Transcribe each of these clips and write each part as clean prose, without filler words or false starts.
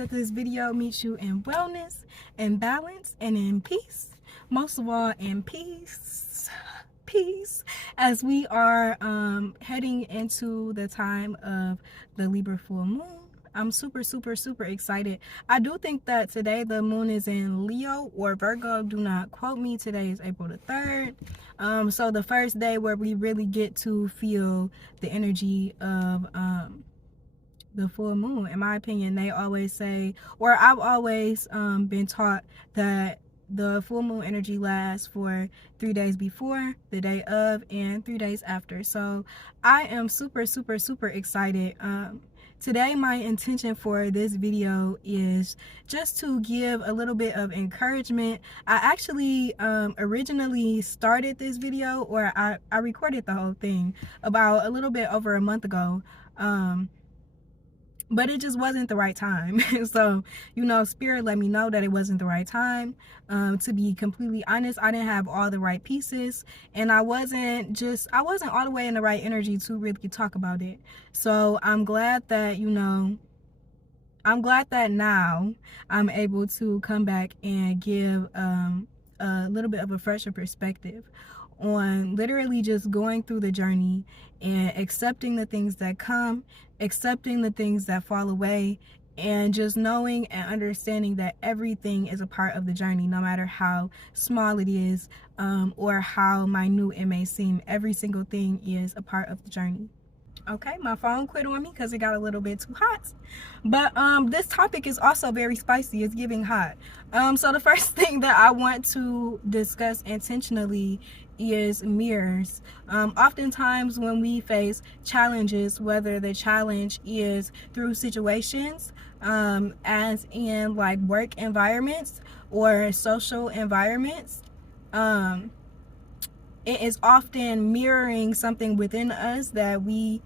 that this video meets you in wellness, in balance, and in peace. Most of all, in peace. Peace. As we are heading into the time of the Libra full moon. I'm super excited. I do think that today the moon is in Leo or Virgo. Do not quote me. Today is April the 3rd. So the first day where we really get to feel the energy of the full moon. In my opinion, they always say, or I've always been taught that the full moon energy lasts for 3 days before, the day of, and 3 days after. So I am super excited. Today my intention for this video is just to give a little bit of encouragement. I actually originally started this video, or I recorded the whole thing about a little bit over a month ago. But it just wasn't the right time. So, you know, Spirit let me know that it wasn't the right time. To be completely honest, I didn't have all the right pieces, and I wasn't all the way in the right energy to really talk about it. So I'm glad that, you know, now I'm able to come back and give a little bit of a fresher perspective on literally just going through the journey and accepting the things that come, accepting the things that fall away, and just knowing and understanding that everything is a part of the journey, no matter how small it is or how minute it may seem. Every single thing is a part of the journey. Okay, my phone quit on me because it got a little bit too hot. But this topic is also very spicy. It's giving hot. So the first thing that I want to discuss intentionally is mirrors. Oftentimes when we face challenges, whether the challenge is through situations, as in like work environments or social environments, it is often mirroring something within us that we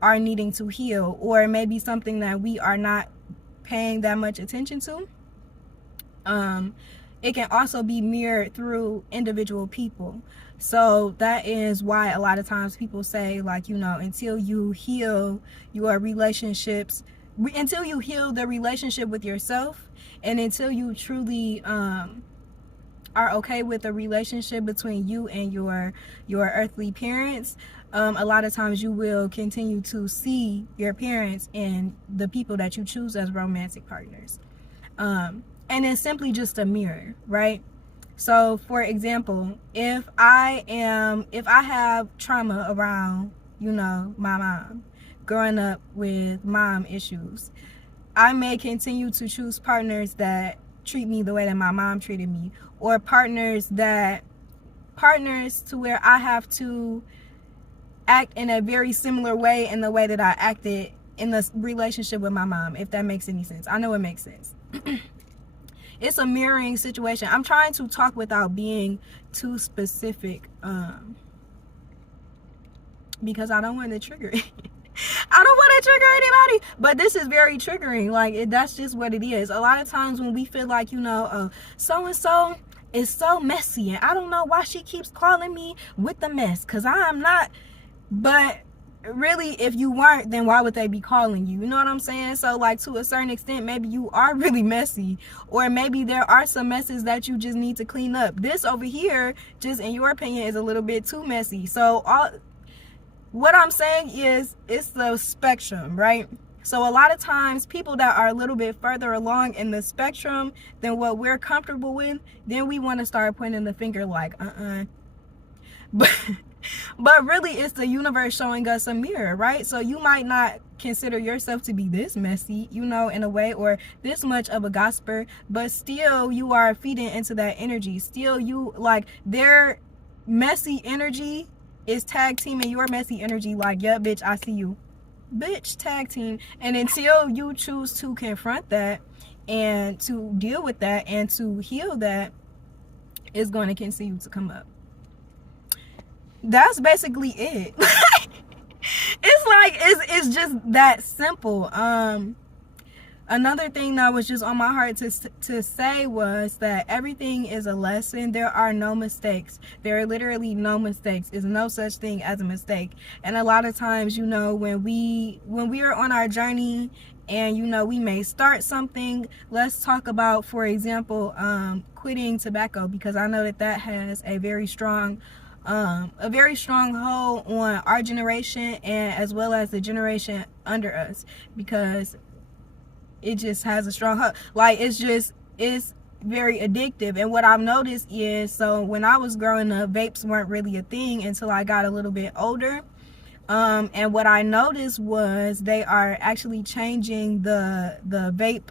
are needing to heal, or maybe something that we are not paying that much attention to. It can also be mirrored through individual people. So that is why a lot of times people say, like, you know, until you heal your relationships, until you heal the relationship with yourself, and until you truly are okay with the relationship between you and your earthly parents, a lot of times you will continue to see your parents and the people that you choose as romantic partners. And it's simply just a mirror, right? So for example, if I have trauma around, you know, my mom, growing up with mom issues, I may continue to choose partners that treat me the way that my mom treated me, or partners to where I have to act in a very similar way in the way that I acted in the relationship with my mom, if that makes any sense. I know it makes sense. It's a mirroring situation. I'm trying to talk without being too specific, because I don't want to trigger it. I don't want to trigger anybody, but this is very triggering. Like, that's just what it is. A lot of times when we feel like, you know, so-and-so is so messy, and I don't know why she keeps calling me with the mess, because I'm not. But really, if you weren't, then why would they be calling you? You know what I'm saying? So, like, to a certain extent, maybe you are really messy, or maybe there are some messes that you just need to clean up. This over here, just in your opinion, is a little bit too messy. So what I'm saying is, it's the spectrum, right? So a lot of times people that are a little bit further along in the spectrum than what we're comfortable with, then we want to start pointing the finger like, But really, it's the universe showing us a mirror, right? So you might not consider yourself to be this messy, you know, in a way, or this much of a gossiper, but still you are feeding into that energy. Still, you, like, their messy energy is tag teaming your messy energy, like, yeah, bitch, I see you. Bitch, tag team. And until you choose to confront that and to deal with that and to heal that, it's going to continue to come up. That's basically it. It's like, it's just that simple. Another thing that was just on my heart to say was that everything is a lesson. There are no mistakes. There are literally no mistakes. There's no such thing as a mistake. And a lot of times, you know, when we are on our journey and, you know, we may start something. Let's talk about, for example, quitting tobacco, because I know that that has a very strong hold on our generation and as well as the generation under us, because it just has a strong hook. Like, it's very addictive. And what I've noticed is, so when I was growing up, vapes weren't really a thing until I got a little bit older. And what I noticed was they are actually changing the vape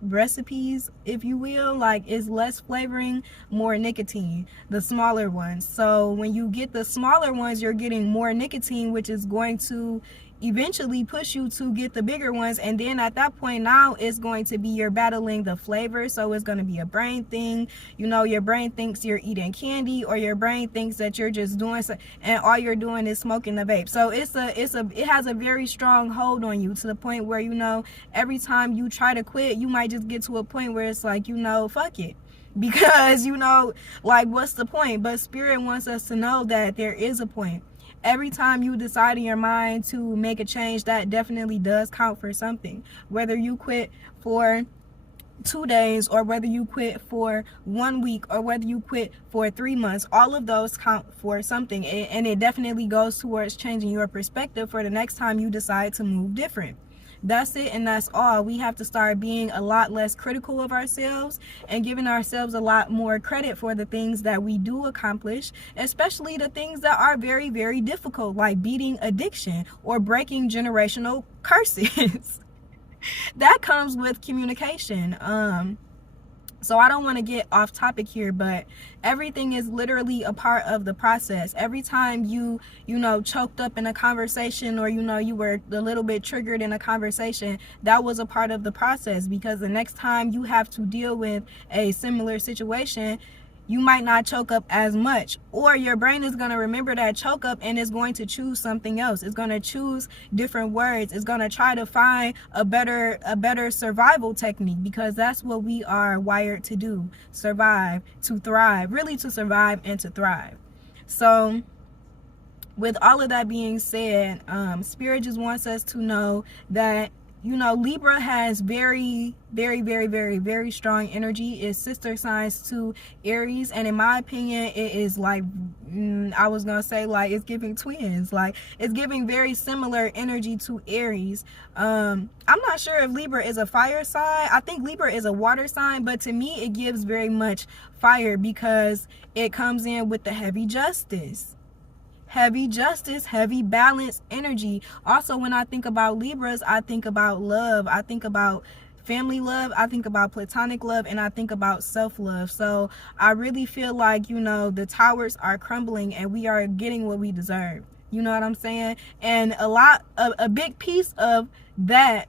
recipes, if you will. Like, it's less flavoring, more nicotine, the smaller ones. So when you get the smaller ones, you're getting more nicotine, which is going to eventually push you to get the bigger ones. And then at that point, now it's going to be you're battling the flavor. So it's going to be a brain thing. You know, your brain thinks you're eating candy, or your brain thinks that you're just doing so, and all you're doing is smoking the vape. So it has a very strong hold on you, to the point where, you know, every time you try to quit, you might just get to a point where it's like, you know, fuck it. Because, you know, like, what's the point? But Spirit wants us to know that there is a point. Every time you decide in your mind to make a change, that definitely does count for something. Whether you quit for 2 days, or whether you quit for 1 week, or whether you quit for 3 months, all of those count for something. And it definitely goes towards changing your perspective for the next time you decide to move different. That's it, and that's all. We have to start being a lot less critical of ourselves and giving ourselves a lot more credit for the things that we do accomplish, especially the things that are very, very difficult, like beating addiction or breaking generational curses. That comes with communication. So I don't want to get off topic here, but everything is literally a part of the process. Every time you know, choked up in a conversation, or, you know, you were a little bit triggered in a conversation, that was a part of the process, because the next time you have to deal with a similar situation, you might not choke up as much, or your brain is going to remember that choke up and is going to choose something else. It's going to choose different words. It's going to try to find a better survival technique, because that's what we are wired to do: survive, to thrive, really to survive and to thrive. So with all of that being said, Spirit just wants us to know that, you know, Libra has very, very, very, very, very strong energy. It's sister signs to Aries, and in my opinion, it is like, I was gonna say, like, it's giving twins. Like, it's giving very similar energy to Aries. I'm not sure if Libra is a fire sign. I think Libra is a water sign, but to me, it gives very much fire, because it comes in with the heavy justice. Heavy justice, heavy balance energy. Also, when I think about Libras, I think about love. I think about family love. I think about platonic love, and I think about self-love. So I really feel like, you know, the towers are crumbling and we are getting what we deserve. You know what I'm saying? And a big piece of that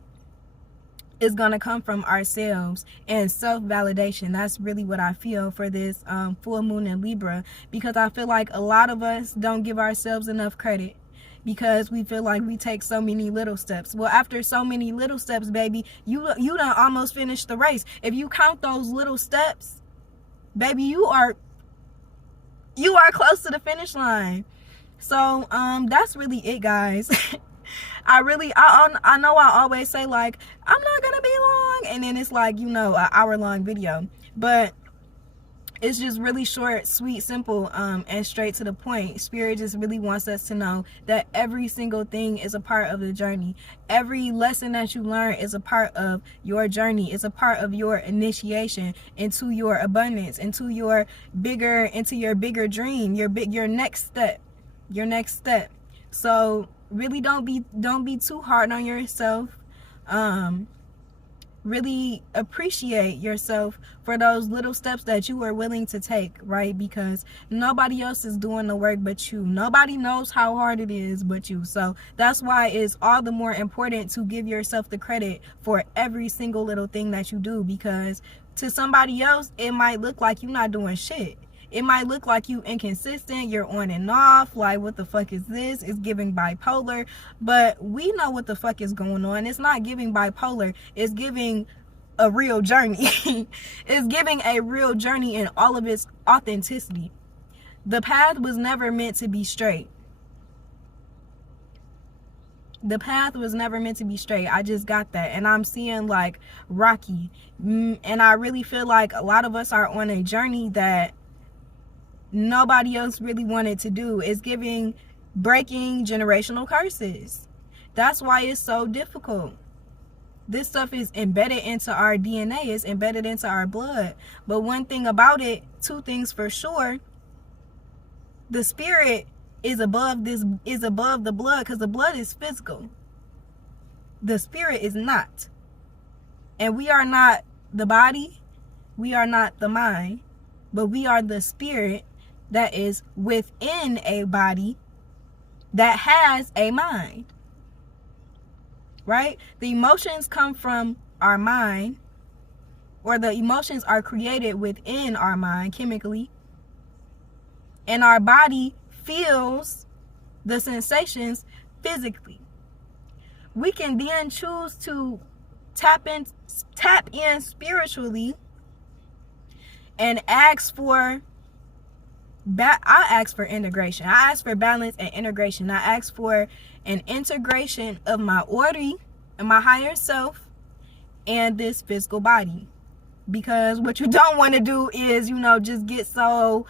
is going to come from ourselves and self-validation. That's really what I feel for this full moon in Libra, because I feel like a lot of us don't give ourselves enough credit, because we feel like we take so many little steps. Well, after so many little steps, baby, you done almost finished the race. If you count those little steps, baby, you are close to the finish line. So that's really it, guys. I know I always say, like, I'm not gonna be long, and then it's like, you know, an hour-long video, but it's just really short, sweet, simple, and straight to the point. Spirit just really wants us to know that every single thing is a part of the journey. Every lesson that you learn is a part of your journey. It's a part of your initiation into your abundance, into your bigger dream, your next step. So really don't be too hard on yourself. Really appreciate yourself for those little steps that you are willing to take, right? Because nobody else is doing the work but you. Nobody knows how hard it is but you. So that's why it's all the more important to give yourself the credit for every single little thing that you do, because to somebody else it might look like you're not doing shit. It might look like you inconsistent, you're on and off, like what the fuck is this? It's giving bipolar. But we know what the fuck is going on. It's not giving bipolar, it's giving a real journey. It's giving a real journey in all of its authenticity. The path was never meant to be straight. The path was never meant to be straight. I just got that. And I'm seeing like rocky. And I really feel like a lot of us are on a journey that nobody else really wanted to do. It's giving breaking generational curses. That's why it's so difficult. This stuff is embedded into our DNA. It's embedded into our blood. But one thing about it, two things for sure. The spirit is above the blood, because the blood is physical. The spirit is not. And we are not the body, we are not the mind, but we are the spirit that is within a body that has a mind. Right? The emotions come from our mind, or the emotions are created within our mind chemically, and our body feels the sensations physically. We can then choose to tap in spiritually and ask for I ask for integration. I ask for balance and integration. I ask for an integration of my Ori and my higher self and this physical body. Because what you don't want to do is, just get so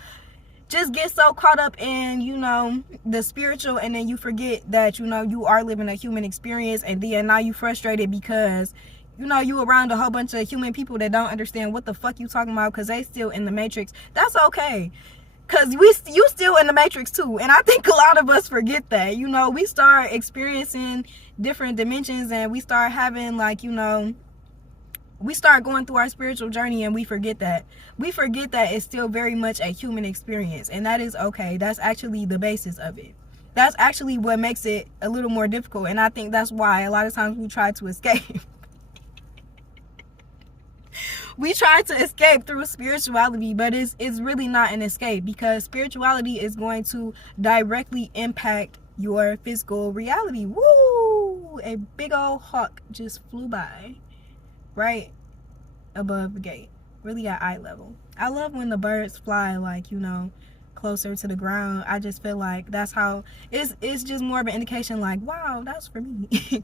caught up in, the spiritual, and then you forget that, you are living a human experience, and then now you frustrated because, you around a whole bunch of human people that don't understand what the fuck you talking about because they still in the matrix. That's okay. Because you still in the matrix too. And I think a lot of us forget that. We start experiencing different dimensions, and we start having we start going through our spiritual journey, and we forget that. We forget that it's still very much a human experience, and that is okay. That's actually the basis of it. That's actually what makes it a little more difficult, and I think that's why a lot of times we try to escape. We try to escape through spirituality, but it's really not an escape, because spirituality is going to directly impact your physical reality. Woo! A big old hawk just flew by right above the gate, really at eye level. I love when the birds fly closer to the ground. I just feel like that's how it's just more of an indication like, wow, that's for me.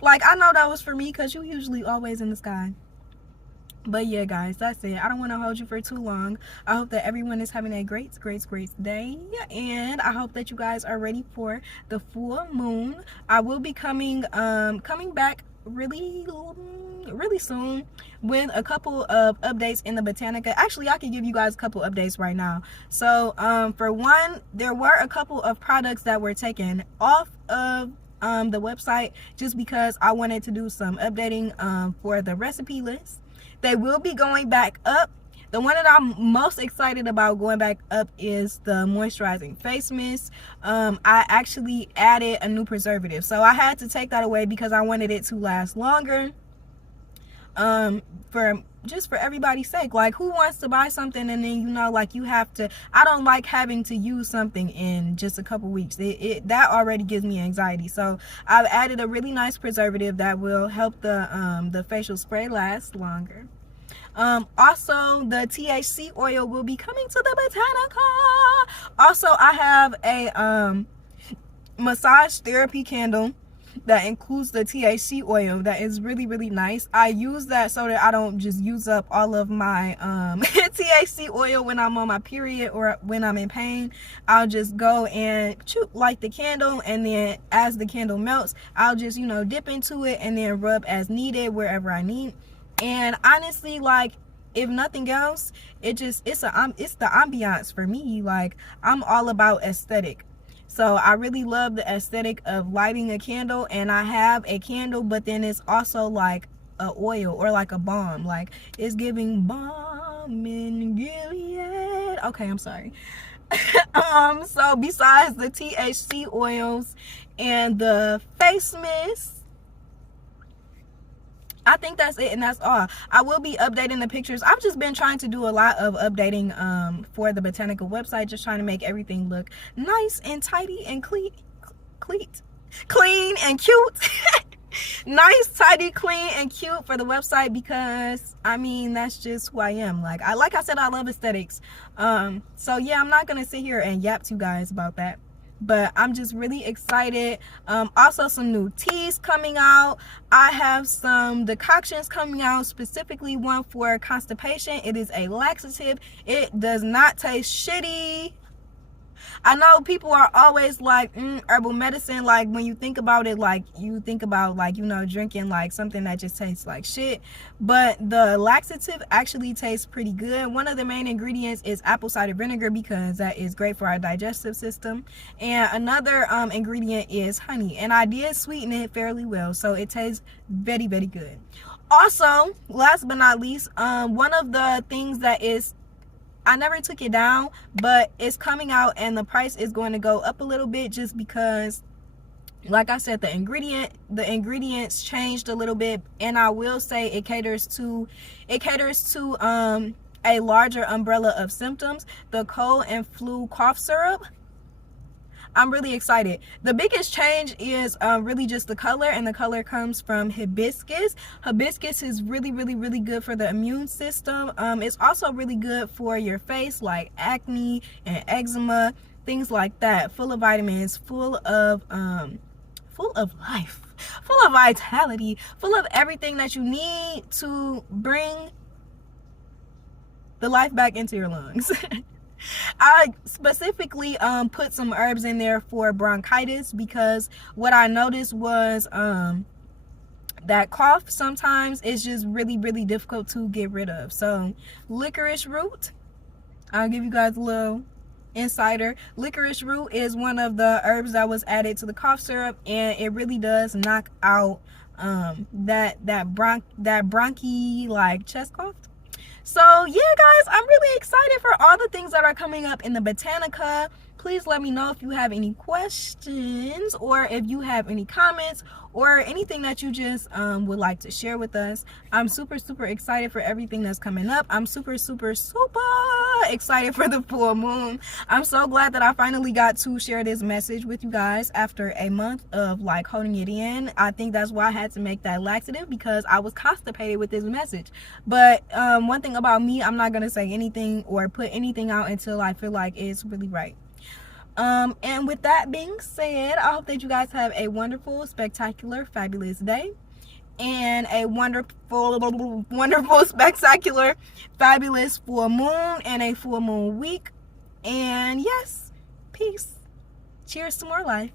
Like, I know that was for me because you usually always in the sky. But yeah, guys, that's it. I don't want to hold you for too long. I hope that everyone is having a great day, and I hope that you guys are ready for the full moon. I will be coming back really soon with a couple of updates in the Botanica. Actually, I can give you guys a couple updates right now. So for one, there were a couple of products that were taken off of the website just because I wanted to do some updating for the recipe list. They will be going back up. The one that I'm most excited about going back up is the moisturizing face mist. I actually added a new preservative, so I had to take that away because I wanted it to last longer. For everybody's sake. Like, who wants to buy something and then you have to, I don't like having to use something in just a couple weeks. That already gives me anxiety. So I've added a really nice preservative that will help the facial spray last longer. Also, the THC oil will be coming to the Botanica. Also, I have a massage therapy candle that includes the THC oil that is really nice. I use that so that I don't just use up all of my THC oil when I'm on my period or when I'm in pain. I'll just go and light the candle, and then as the candle melts, I'll just dip into it and then rub as needed wherever I need. And honestly, if nothing else, it's the ambiance for me. Like, I'm all about aesthetic. So I really love the aesthetic of lighting a candle, and I have a candle, but then it's also like a oil or like a balm. Like, it's giving balm in Gilead. Okay, I'm sorry. So besides the THC oils and the face mist, I think that's it, and that's all. I will be updating the pictures. I've just been trying to do a lot of updating for the Botanica website, just trying to make everything look nice and tidy and clean and cute. Nice, tidy, clean, and cute for the website, because I mean, that's just who I am. Like I said, I love aesthetics. So yeah, I'm not gonna sit here and yap to you guys about that, but I'm just really excited. Also, some new teas coming out. I have some decoctions coming out, specifically one for constipation. It is a laxative. It does not taste shitty. I know people are always like, herbal medicine, like when you think about it, like you think about, like, you know, drinking like something that just tastes like shit. But the laxative actually tastes pretty good. One of the main ingredients is apple cider vinegar, because that is great for our digestive system. And another ingredient is honey, and I did sweeten it fairly well, so it tastes very, very good. Also, last but not least, one of the things that is, I never took it down, but it's coming out and the price is going to go up a little bit, just because, like I said, the ingredients changed a little bit, and I will say it caters to a larger umbrella of symptoms. The cold and flu cough syrup, I'm really excited. The biggest change is really just the color, and the color comes from hibiscus. Hibiscus is really, really, really good for the immune system. It's also really good for your face, like acne and eczema, things like that. Full of vitamins, full of life, full of vitality, full of everything that you need to bring the life back into your lungs. I specifically put some herbs in there for bronchitis, because what I noticed was that cough sometimes is just really, really difficult to get rid of. So licorice root, I'll give you guys a little insider. Licorice root is one of the herbs that was added to the cough syrup, and it really does knock out that bronchi, like chest cough. So yeah, guys, I'm really excited for all the things that are coming up in the Botanica. Please let me know if you have any questions, or if you have any comments, or anything that you just would like to share with us. I'm super, super excited for everything that's coming up. I'm super, super, super excited for the full moon. I'm so glad that I finally got to share this message with you guys after a month of like holding it in. I think that's why I had to make that laxative, because I was constipated with this message. But one thing about me, I'm not gonna say anything or put anything out until I feel like it's really right. And with that being said, I hope that you guys have a wonderful, spectacular, fabulous day, and a wonderful, wonderful, spectacular, fabulous full moon, and a full moon week. And yes, peace. Cheers to more life.